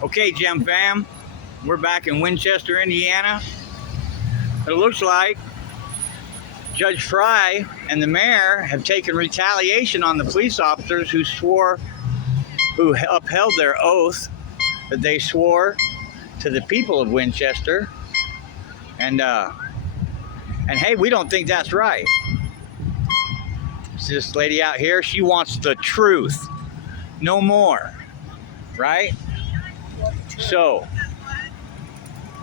Okay, Gem Fam, we're back in Winchester, Indiana. It looks like Judge Fry and the mayor have taken retaliation on the police officers who upheld their oath that they swore to the people of Winchester. And hey, we don't think that's right. This lady out here, she wants the truth, no more, right? So,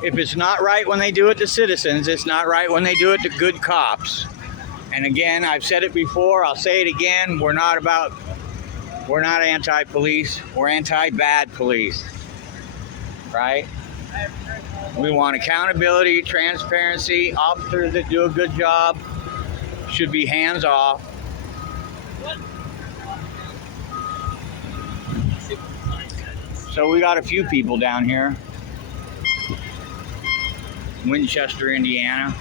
if it's not right when they do it to citizens, it's not right when they do it to good cops. And again, I've said it before, I'll say it again, we're not anti-police, we're anti-bad police, right? We want accountability, transparency, officers that do a good job should be hands off. So we got a few people down here, Winchester, Indiana.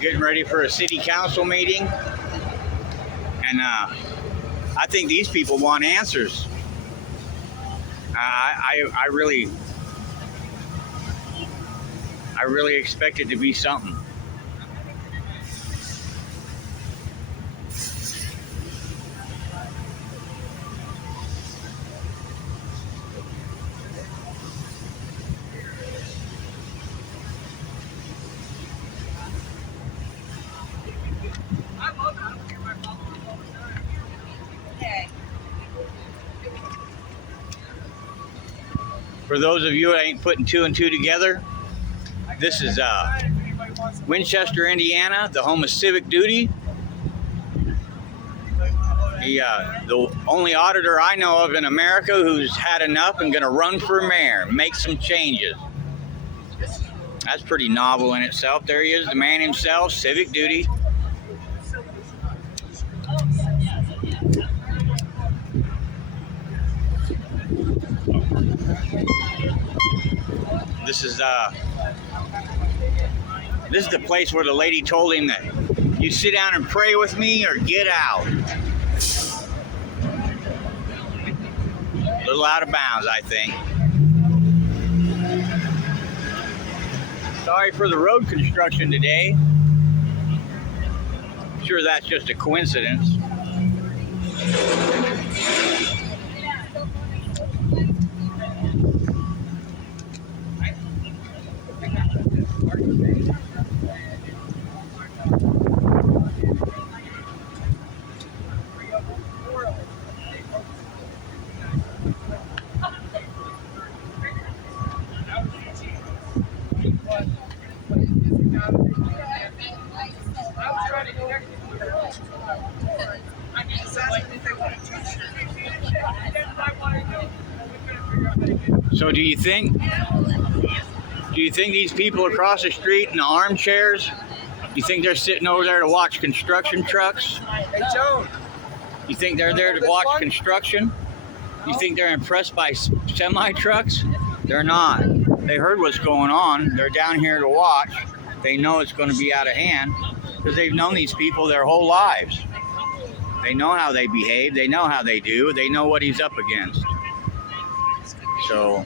Getting ready for a city council meeting, and I think these people want answers. I really expect it to be something. For those of you that ain't putting two and two together, this is Winchester, Indiana, the home of Civic Duty. The only auditor I know of in America who's had enough and going to run for mayor, make some changes. That's pretty novel in itself. There he is, the man himself, Civic Duty. This is the place where the lady told him that you sit down and pray with me or get out. A little out of bounds, I think. Sorry for the road construction today. I'm sure that's just a coincidence. So do you think these people across the street in the armchairs, you think they're sitting over there to watch construction trucks? Hey, Joe. You think they're there to watch construction? You think they're impressed by semi-trucks? They're not. They heard what's going on. They're down here to watch. They know it's going to be out of hand because they've known these people their whole lives. They know how they behave. They know how they do. They know what he's up against. So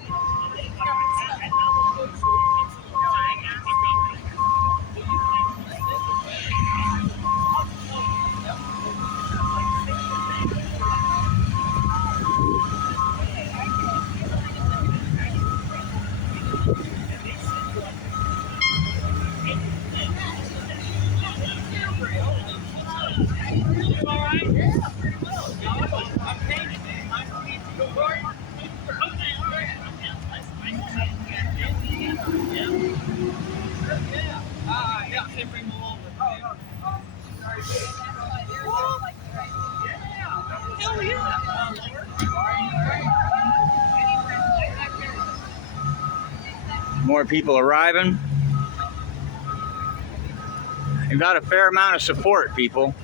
Hell yeah. More people arriving. You've got a fair amount of support, people.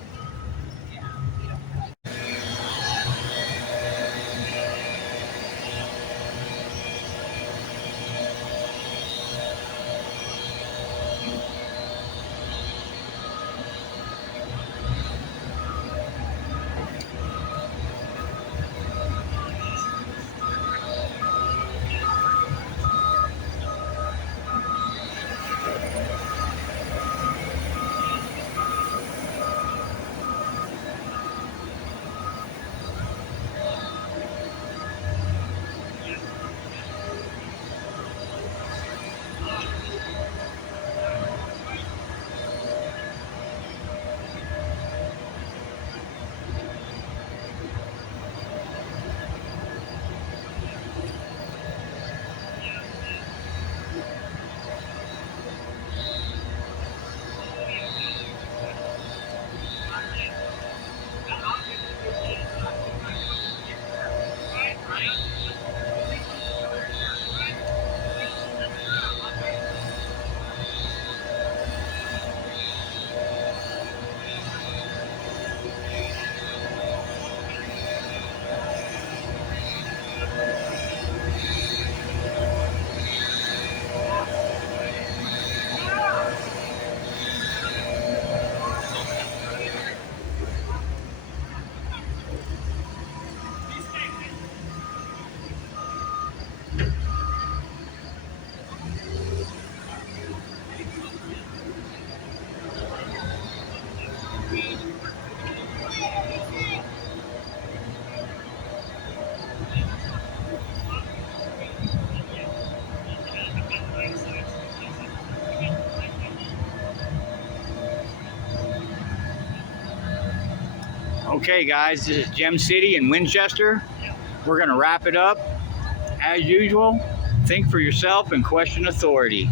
Okay, guys, this is Gem City in Winchester. We're going to wrap it up. As usual, think for yourself and question authority.